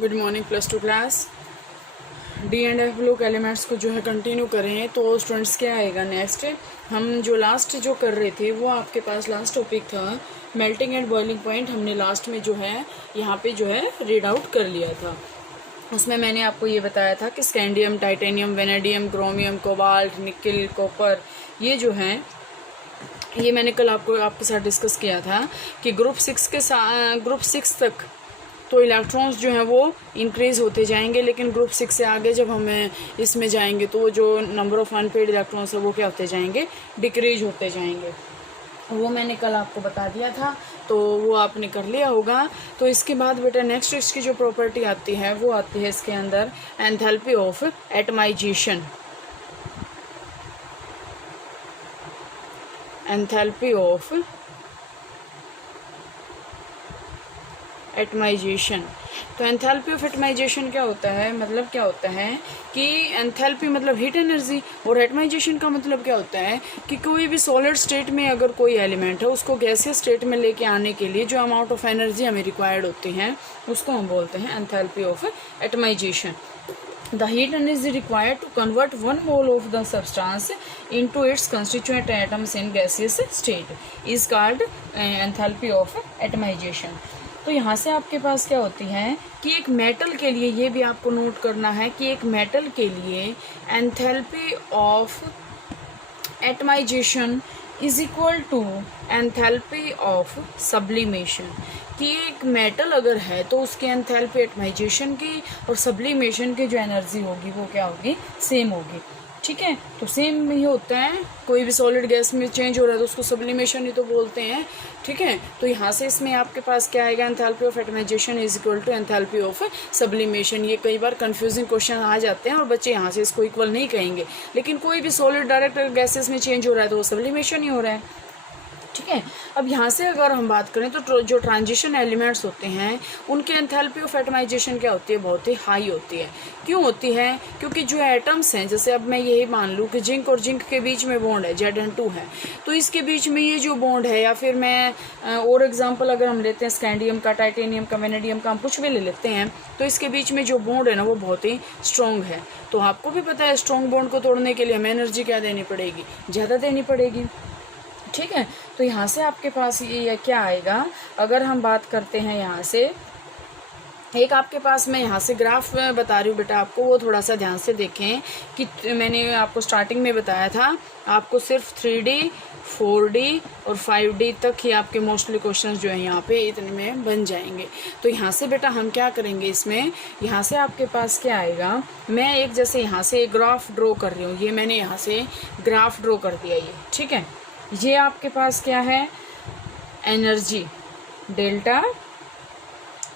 Good morning plus two class. D and F लोग elements को जो है कंटिन्यू करें तो स्टूडेंट्स क्या आएगा नेक्स्ट। हम जो लास्ट जो कर रहे थे वो आपके पास लास्ट टॉपिक था मेल्टिंग एंड बॉइलिंग पॉइंट। हमने लास्ट में जो है यहाँ पे जो है रीड आउट कर लिया था। उसमें मैंने आपको ये बताया था कि scandium, titanium, vanadium, chromium, cobalt, निकल, कॉपर, ये जो है ये मैंने कल आपके साथ डिस्कस किया था कि ग्रुप 6 तक तो इलेक्ट्रॉन्स जो हैं वो इंक्रीज़ होते जाएंगे, लेकिन ग्रुप 6 से आगे जब हमें इसमें जाएंगे तो जो नंबर ऑफ़ अनपेड इलेक्ट्रॉन्स है वो क्या होते जाएंगे, डिक्रीज होते जाएंगे। वो मैंने कल आपको बता दिया था, तो वो आपने कर लिया होगा। तो इसके बाद बेटा नेक्स्ट इसकी जो प्रॉपर्टी आती है वो आती है इसके अंदर enthalpy of atomisation. Enthalpy of atomisation. तो एंथैल्पी ऑफ एटमाइजेशन क्या होता है, मतलब क्या होता है कि एंथैल्पी मतलब हीट एनर्जी, और एटमाइजेशन का मतलब क्या होता है कि कोई भी सॉलिड स्टेट में अगर कोई एलिमेंट है उसको गैसियस स्टेट में लेके आने के लिए जो अमाउंट ऑफ एनर्जी हमें रिक्वायर्ड होती है उसको हम बोलते हैं enthalpy of atomisation. The heat energy required to convert one mole of the substance into its constituent atoms in gaseous state is called enthalpy of atomization। तो यहाँ से आपके पास क्या होती है कि एक मेटल के लिए, ये भी आपको नोट करना है कि एक मेटल के लिए enthalpy of atomisation is equal to enthalpy of sublimation. कि एक मेटल अगर है तो उसके एंथैल्पी एटमाइजेशन की और सब्लिमेशन की जो एनर्जी होगी वो क्या होगी, सेम होगी। ठीक है, तो सेम ही होता है, कोई भी सॉलिड गैस में चेंज हो रहा है तो उसको सब्लिमेशन ही तो बोलते हैं। ठीक है, तो यहाँ से इसमें आपके पास क्या आएगा, enthalpy of atomisation is equal to enthalpy of sublimation. ये कई बार कंफ्यूजिंग क्वेश्चन आ जाते हैं और बच्चे यहाँ से इसको इक्वल नहीं कहेंगे, लेकिन कोई भी सॉलिड डायरेक्ट गैसेस में चेंज हो रहा है तो वो सब्लिमेशन ही हो रहा है। ठीक है, अब यहाँ से अगर हम बात करें तो जो ट्रांजिशन एलिमेंट्स होते हैं उनके एंथैल्पी ऑफ एटमाइजेशन क्या होती है, बहुत ही हाई होती है। क्यों होती है, क्योंकि जो एटम्स हैं, जैसे अब मैं यही मान लूँ कि जिंक और जिंक के बीच में बॉन्ड है Zn2 है, तो इसके बीच में ये जो बॉन्ड है, या फिर मैं और एग्जाम्पल अगर हम लेते हैं स्कैंडियम का, टाइटेनियम का, वेनेडियम का, हम कुछ भी ले लेते हैं, तो इसके बीच में जो बॉन्ड है ना वो बहुत ही स्ट्रॉन्ग है। तो आपको भी पता है स्ट्रॉन्ग बॉन्ड को तोड़ने के लिए हमें एनर्जी क्या देनी पड़ेगी, ज़्यादा देनी पड़ेगी। ठीक है, तो यहाँ से आपके पास ये क्या आएगा, अगर हम बात करते हैं यहाँ से एक आपके पास मैं यहाँ से ग्राफ बता रही हूँ बेटा आपको, वो थोड़ा सा ध्यान से देखें कि मैंने आपको स्टार्टिंग में बताया था आपको सिर्फ 3D, 4D और 5D तक ही आपके मोस्टली क्वेश्चंस जो है यहाँ पे इतने में बन जाएंगे। तो यहाँ से बेटा हम क्या करेंगे, इसमें यहाँ से आपके पास क्या आएगा, मैं एक जैसे यहाँ से एक ग्राफ ड्रॉ कर रही हूँ, ये मैंने यहाँ से ग्राफ ड्रॉ कर दिया ये। ठीक है, ये आपके पास क्या है, energy delta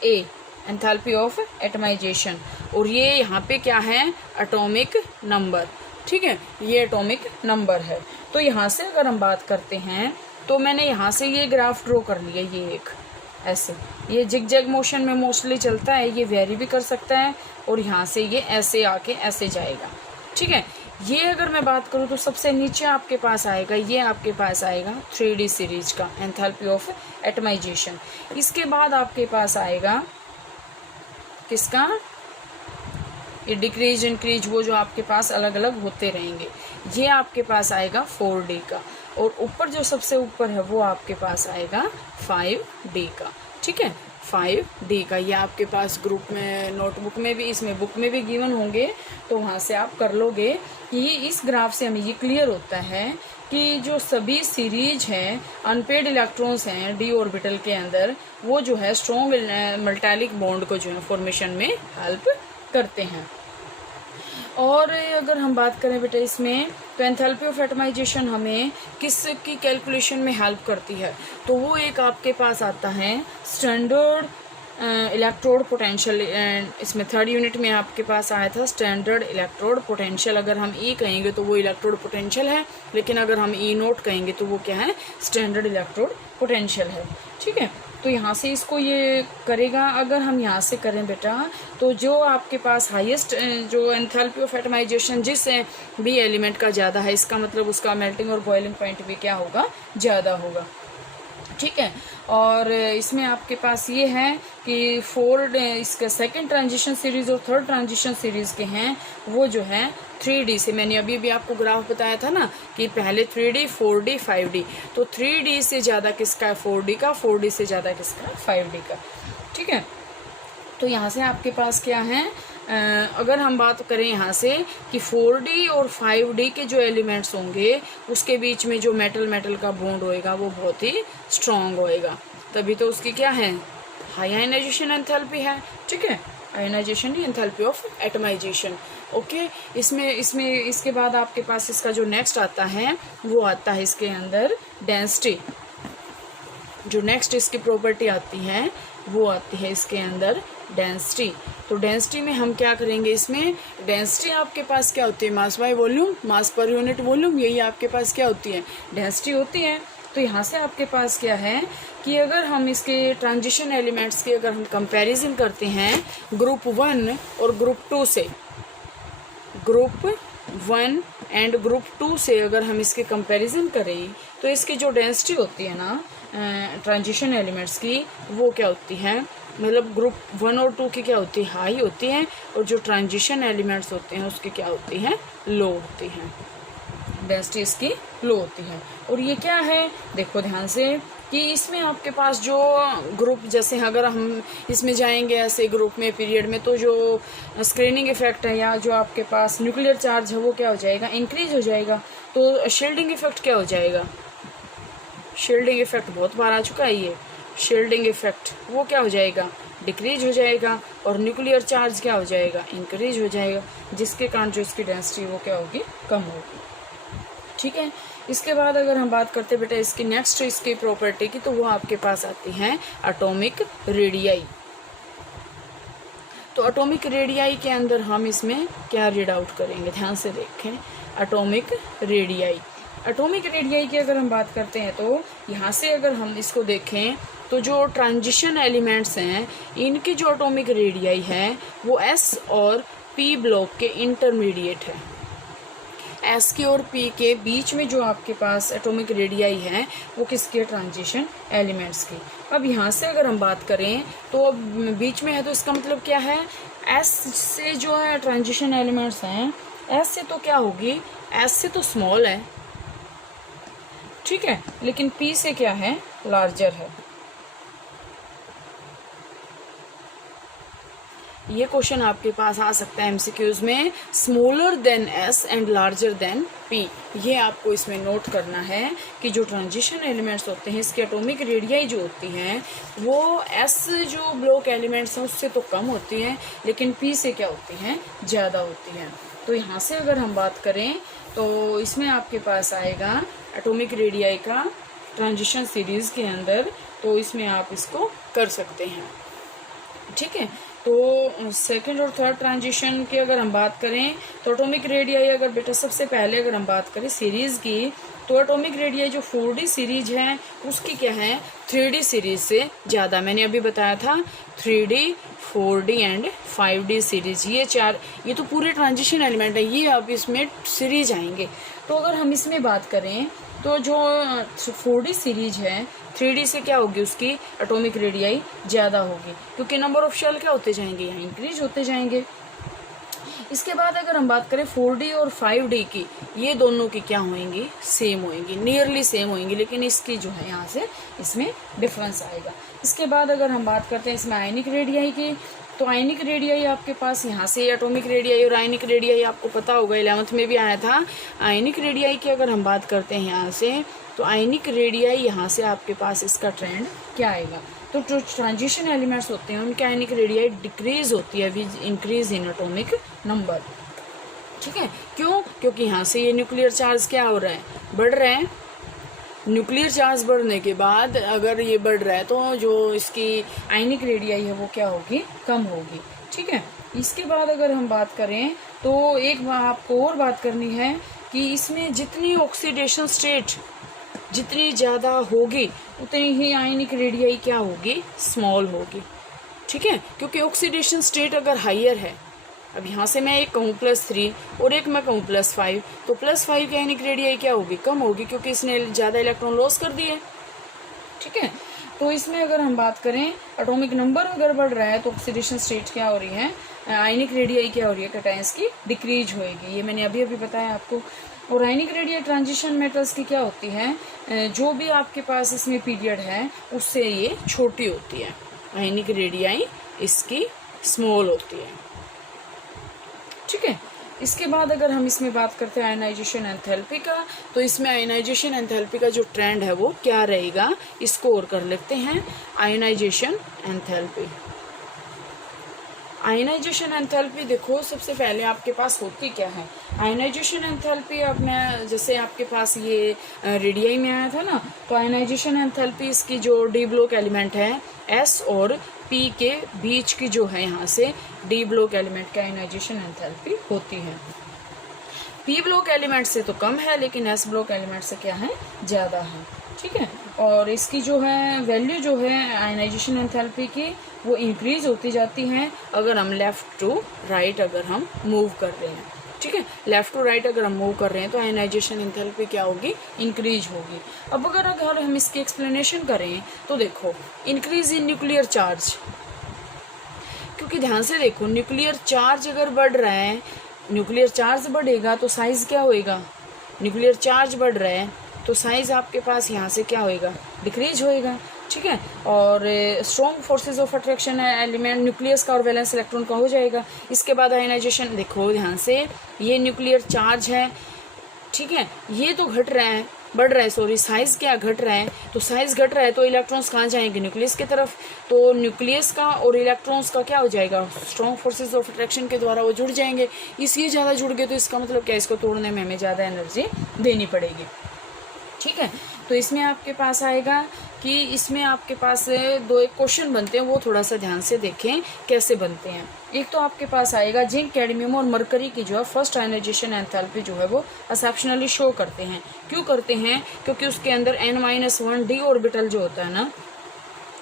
A, enthalpy of atomisation, और ये यहाँ पे क्या है, एटॉमिक नंबर। ठीक है, ये एटॉमिक नंबर है। तो यहाँ से अगर हम बात करते हैं तो मैंने यहाँ से ये ग्राफ ड्रॉ कर लिया, ये एक ऐसे, ये जिग-जैग मोशन में मोस्टली चलता है, ये वेरी भी कर सकता है, और यहाँ से ये ऐसे आके ऐसे जाएगा। ठीक है, ये अगर मैं बात करूँ तो सबसे नीचे आपके पास आएगा, ये आपके पास आएगा 3D सीरीज का एंथैल्पी ऑफ एटमाइजेशन। इसके बाद आपके पास आएगा किसका, ये डिक्रीज इंक्रीज, वो जो आपके पास अलग अलग होते रहेंगे। ये आपके पास आएगा 4D का, और ऊपर जो सबसे ऊपर है वो आपके पास आएगा 5D का। ठीक है, 5D का, ये आपके पास ग्रुप में, नोटबुक में भी, इसमें बुक में भी गिवन होंगे, तो वहाँ से आप कर लोगे। ये इस ग्राफ से हमें ये क्लियर होता है कि जो सभी सीरीज हैं अनपेड इलेक्ट्रॉन्स हैं डी ऑर्बिटल के अंदर, वो जो है स्ट्रॉन्ग मेटालिक बॉन्ड को जो है फॉर्मेशन में हेल्प करते हैं। और अगर हम बात करें बेटा इसमें, तो एंथैल्पी ऑफ एटमाइजेशन हमें किसकी कैलकुलेशन में हेल्प करती है, तो वो एक आपके पास आता है स्टैंडर्ड इलेक्ट्रोड पोटेंशियल। इसमें 3rd यूनिट में आपके पास आया था स्टैंडर्ड इलेक्ट्रोड पोटेंशियल। अगर हम ई कहेंगे तो वो इलेक्ट्रोड पोटेंशियल है, लेकिन अगर हम ई नोट कहेंगे तो वो क्या है, स्टैंडर्ड इलेक्ट्रोड पोटेंशियल है। ठीक है, तो यहाँ से इसको ये करेगा। अगर हम यहाँ से करें बेटा, तो जो आपके पास हाईएस्ट जो एंथैल्पी ऑफ एटमाइजेशन जिस भी एलिमेंट का ज़्यादा है, इसका मतलब उसका मेल्टिंग और बॉइलिंग पॉइंट भी क्या होगा, ज़्यादा होगा। ठीक है। और इसमें आपके पास ये है कि इसका सेकंड ट्रांजिशन सीरीज और थर्ड ट्रांजिशन सीरीज के हैं वो जो है 3D से, मैंने अभी भी आपको ग्राफ बताया था ना कि पहले 3D 4D 5D, तो 3D से ज़्यादा किसका है 4D का, 4D से ज़्यादा किसका 5D का। ठीक है, तो यहाँ से आपके पास क्या है, अगर हम बात करें यहाँ से कि 4D और 5D के जो एलिमेंट्स होंगे उसके बीच में जो मेटल का बॉन्ड होएगा वो बहुत ही स्ट्रॉन्ग होएगा, तभी तो उसकी क्या है हाई आयनाइजेशन एंथैल्पी है। ठीक है, आयनाइजेशन ही एंथैल्पी ऑफ एटमाइजेशन। ओके, इसके बाद आपके पास इसका जो नेक्स्ट आता है वो आता है इसके अंदर डेंसिटी। जो नेक्स्ट इसकी प्रॉपर्टी आती है वो आती है इसके अंदर डेंसिटी। तो डेंसिटी में हम क्या करेंगे, इसमें डेंसिटी आपके पास क्या होती है, mass by volume, mass per unit volume, यही आपके पास क्या होती है डेंसिटी होती है। तो यहाँ से आपके पास क्या है कि अगर हम इसके ट्रांजिशन एलिमेंट्स की अगर हम कंपैरिजन करते हैं ग्रुप 1 और ग्रुप 2 से, ग्रुप 1 एंड ग्रुप 2 से अगर हम इसके कंपैरिजन करें तो इसकी जो डेंसिटी होती है ना ट्रांजिशन एलिमेंट्स की वो क्या होती है, मतलब ग्रुप 1 और 2 की क्या होती है हाई होती है, और जो ट्रांजिशन एलिमेंट्स होते हैं उसकी क्या होती है लो होती है, डेंसिटी इसकी लो होती है। और ये क्या है देखो ध्यान से कि इसमें आपके पास जो ग्रुप, जैसे अगर हम इसमें जाएंगे ऐसे ग्रुप में पीरियड में, तो जो स्क्रीनिंग इफेक्ट है या जो आपके पास न्यूक्लियर चार्ज है वो क्या हो जाएगा इंक्रीज हो जाएगा। तो शील्डिंग इफेक्ट क्या हो जाएगा, शील्डिंग इफेक्ट बहुत बार आ चुका है ये, शील्डिंग इफेक्ट वो क्या हो जाएगा डिक्रीज हो जाएगा, और न्यूक्लियर चार्ज क्या हो जाएगा इंक्रीज हो जाएगा, जिसके कारण जो इसकी डेंसिटी वो क्या होगी कम होगी। ठीक है, इसके बाद अगर हम बात करते बेटा इसकी नेक्स्ट इसकी प्रॉपर्टी की, तो वो आपके पास आती है एटॉमिक रेडियाई। तो एटॉमिक रेडियाई के अंदर हम इसमें क्या रीड आउट करेंगे, ध्यान से देखें। एटॉमिक रेडियाई, एटॉमिक रेडियाई की अगर हम बात करते हैं तो यहाँ से अगर हम इसको देखें तो जो ट्रांजिशन एलिमेंट्स हैं इनकी जो एटॉमिक रेडियाई है वो एस और पी ब्लॉक के इंटरमीडिएट है। एस के और पी के बीच में जो आपके पास एटॉमिक रेडियाई है वो किसके ट्रांजिशन एलिमेंट्स की। अब यहाँ से अगर हम बात करें तो बीच में है, तो इसका मतलब क्या है एस से जो है ट्रांजिशन एलिमेंट्स हैं, एस से तो क्या होगी, एस से तो स्मॉल है, ठीक है, लेकिन पी से क्या है लार्जर है। ये क्वेश्चन आपके पास आ सकता है एमसीक्यूज में, smaller than S and larger than P. ये आपको इसमें नोट करना है कि जो ट्रांजिशन एलिमेंट्स होते हैं इसकी एटॉमिक रेडियाई जो होती हैं वो एस जो ब्लॉक एलिमेंट्स हैं उससे तो कम होती हैं, लेकिन पी से क्या होती हैं ज़्यादा होती हैं। तो यहाँ से अगर हम बात करें तो इसमें आपके पास आएगा एटॉमिक रेडियाई का ट्रांजिशन सीरीज़ के अंदर, तो इसमें आप इसको कर सकते हैं। ठीक है, तो सेकंड और थर्ड ट्रांजिशन की अगर हम बात करें तो एटॉमिक रेडियाई अगर बेटा सबसे पहले अगर हम बात करें सीरीज़ की, तो एटॉमिक रेडियाई जो 4D सीरीज है उसकी क्या है 3D सीरीज से ज़्यादा। मैंने अभी बताया था 3D 4D and 5D series, ये तो पूरे ट्रांजिशन एलिमेंट है, ये अब इसमें सीरीज आएंगे। तो अगर हम इसमें बात करें तो जो 4D सीरीज है 3D से क्या होगी उसकी एटॉमिक रेडियाई ज़्यादा होगी, क्योंकि नंबर ऑफ शेल क्या होते जाएंगे यहाँ इंक्रीज होते जाएंगे। इसके बाद अगर हम बात करें 4D और 5D की, ये दोनों की क्या होंगी सेम होंगी, नियरली सेम होंगी, लेकिन इसकी जो है यहाँ से इसमें डिफरेंस आएगा। इसके बाद अगर हम बात करते हैं इसमें आयनिक रेडियाई की, तो आयनिक रेडियाई आपके पास यहाँ से एटॉमिक रेडियाई और आयनिक रेडियाई आपको पता होगा 11th में भी आया था। आयनिक रेडियाई की अगर हम बात करते हैं यहाँ से, तो आयनिक रेडियाई यहाँ से आपके पास इसका ट्रेंड क्या आएगा, तो जो ट्रांजिशन एलिमेंट्स होते हैं उनकी आयनिक रेडियाई डिक्रीज होती है with increase in atomic number. ठीक है, क्यों, क्योंकि यहाँ से ये न्यूक्लियर चार्ज क्या हो रहा है बढ़ रहा है, न्यूक्लियर चार्ज बढ़ने के बाद अगर ये बढ़ रहा है तो जो इसकी आयनिक रेडियाई है वो क्या होगी कम होगी। ठीक है, इसके बाद अगर हम बात करें तो एक बार आपको और बात करनी है कि इसमें जितनी ऑक्सीडेशन स्टेट जितनी ज़्यादा होगी उतनी ही आयनिक रेडियाई क्या होगी स्मॉल होगी। ठीक है, क्योंकि ऑक्सीडेशन स्टेट अगर हाइयर है, अब यहाँ से मैं एक कहूँ +3 और एक मैं कहूँ +5, तो +5 की आयनिक रेडियाई क्या होगी कम होगी, क्योंकि इसने ज़्यादा इलेक्ट्रॉन लॉस कर दिए। ठीक है। तो इसमें अगर हम बात करें एटॉमिक नंबर अगर बढ़ रहा है तो ऑक्सीडेशन स्टेट क्या हो रही है, आयनिक रेडियाई क्या हो रही है, कैटायंस की डिक्रीज होएगी। ये मैंने अभी बताया आपको। और आयनिक रेडियाई ट्रांजिशन मेटल्स की क्या होती है, जो भी आपके पास इसमें पीरियड है उससे ये छोटी होती है। आयनिक रेडियाई इसकी स्मॉल होती है, ठीक है। इसके बाद अगर हम इसमें बात करते हैं आयनाइजेशन एंथैल्पी का, तो इसमें आयनाइजेशन एंथैल्पी का जो ट्रेंड है वो क्या रहेगा, इसको और कर लेते हैं। आयनाइजेशन एंथैल्पी, आयनाइजेशन एंथैल्पी देखो सबसे पहले आपके पास होती क्या है। आयनाइजेशन एंथैल्पी अपने जैसे आपके पास ये रेडियाई में आया था ना, तो आयनाइजेशन एंथैल्पी इसकी जो डी ब्लॉक एलिमेंट है एस और पी के बीच की जो है यहाँ से डी ब्लॉक एलिमेंट की आयनाइजेशन एंथैल्पी होती है। पी ब्लॉक एलिमेंट से तो कम है लेकिन एस ब्लॉक एलिमेंट से क्या है, ज़्यादा है, ठीक है। और इसकी जो है वैल्यू जो है आयनाइजेशन एंथैल्पी की वो इंक्रीज होती जाती है अगर हम लेफ़्ट टू राइट अगर हम मूव कर रहे हैं, ठीक है। लेफ़्ट टू राइट अगर हम मूव कर रहे हैं तो आयनाइजेशन एंथैल्पी क्या होगी, इंक्रीज होगी। अब अगर हम इसकी एक्सप्लेनेशन करें तो देखो इंक्रीज इन न्यूक्लियर चार्ज, क्योंकि ध्यान से देखो न्यूक्लियर चार्ज अगर बढ़ रहा है, न्यूक्लियर चार्ज बढ़ेगा तो साइज क्या होएगा, न्यूक्लियर चार्ज बढ़ रहा है तो साइज आपके पास यहाँ से क्या होएगा, डिक्रीज होएगा, ठीक है। और strong forces of attraction element nucleus का और वैलेंस इलेक्ट्रॉन का हो जाएगा। इसके बाद आयनाइजेशन देखो ध्यान से, ये न्यूक्लियर चार्ज है, ठीक है, ये तो घट रहा है, बढ़ रहा है, सॉरी साइज क्या घट रहा है, तो साइज घट रहा है तो इलेक्ट्रॉन्स कहाँ जाएंगे, न्यूक्लियस की तरफ। तो न्यूक्लियस का और इलेक्ट्रॉन्स का क्या हो जाएगा, स्ट्रॉन्ग फोर्सेस ऑफ अट्रैक्शन के द्वारा वो जुड़ जाएंगे। इसलिए ज़्यादा जुड़ गए तो इसका मतलब क्या, इसको तोड़ने में हमें ज़्यादा एनर्जी देनी पड़ेगी, ठीक है। तो इसमें आपके पास आएगा कि इसमें आपके पास दो एक क्वेश्चन बनते हैं, वो थोड़ा सा ध्यान से देखें कैसे बनते हैं। एक तो आपके पास आएगा जिंक, कैडमियम और मरकरी की जो है फर्स्ट आयनाइजेशन एंथैल्पी जो है वो एक्सेप्शनली शो करते हैं। क्यों करते हैं, क्योंकि उसके अंदर n-1 d ऑर्बिटल जो होता है ना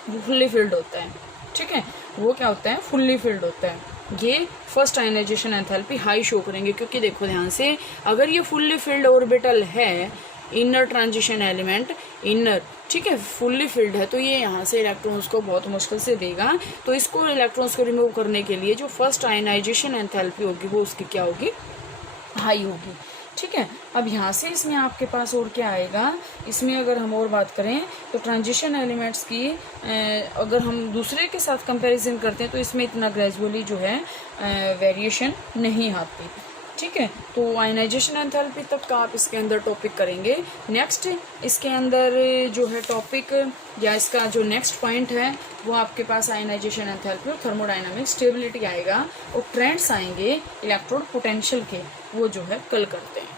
वो फुल्ली फिल्ड होता है, ठीक है। वो क्या होता है, फुल्ली फिल्ड होता है। ये first ionisation enthalpy high show करेंगे, क्योंकि देखो ध्यान से अगर ये फुल्ली फिल्ड ऑर्बिटल है, इनर ट्रांजिशन एलिमेंट इनर, ठीक है, फुल्ली फिल्ड है, तो ये यहाँ से इलेक्ट्रॉन्स को बहुत मुश्किल से देगा। तो इसको इलेक्ट्रॉन्स को रिमूव करने के लिए जो फर्स्ट आयनाइजेशन एंथैल्पी होगी वो उसकी क्या होगी, हाई होगी, ठीक है। अब यहाँ से इसमें आपके पास और क्या आएगा, इसमें अगर हम और बात करें तो ट्रांजिशन एलिमेंट्स की अगर हम दूसरे के साथ कंपैरिजन करते हैं तो इसमें इतना ग्रेजुअली जो है वेरिएशन नहीं आती, ठीक है। तो आयनाइजेशन एंथैल्पी तक का आप इसके अंदर टॉपिक करेंगे। नेक्स्ट इसके अंदर जो है टॉपिक या इसका जो नेक्स्ट पॉइंट है वो आपके पास आयनाइजेशन एंथैल्पी और थर्मोडायनामिक स्टेबिलिटी आएगा और ट्रेंड्स आएंगे इलेक्ट्रोड पोटेंशियल के, वो जो है कल करते हैं।